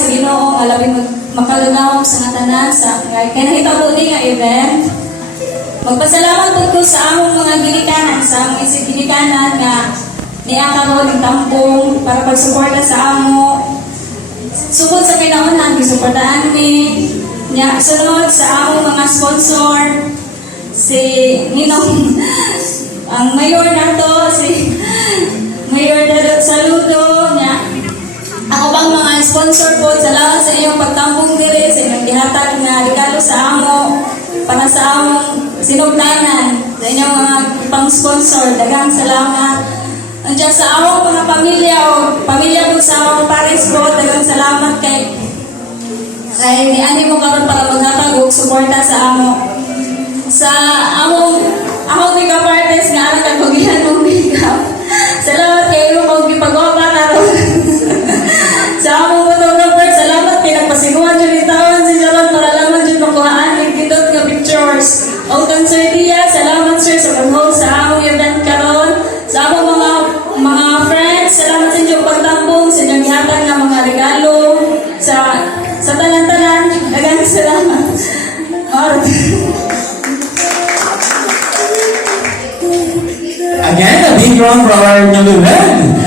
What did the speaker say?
sa Ginoo nga labi makalunawon sa nga tanan sa kaya nahitabo ni nga event. Magpasalamat po ko sa among mga ginikanan, sa among isig ginikanan nga niakaroon ng tampong para pagsuporta sa amo. Sukod sa kinaunan, gisuportahan ni niya sunod sa among mga sponsor, si Ninong, ang mayor na to, si Mayor Dadot Saludo, niya. Ako bang mga sponsor po, salamat sa iyong pagtampong diri, sa inyong gihatag na regalo sa amo, para sa among sinugdanan, sa inyong mga pang-sponsor, daghang salamat. Andiyan sa among mga pamilya o pamilya po sa among pares po, daghang salamat kay ni mo karon para maghatag og suporta sa amo. Sa among makeup artist nga anak kagpagihan mong makeup. Salamat kay imo kong gipagawa karon. Sa among photographer, salamat kay nagpasiguan jud ni taon si Jaron para lamang jud makuhaan ng pindot nga pictures. O Sir Dia, salamat sir sa pag-host sa among event karon. Sa among mga friends, salamat sa inyong pagtambong, sa inyong gihatag nga mga regalo, sa tanan-tanan, daghang salamat. Again, a big round for our newlywed.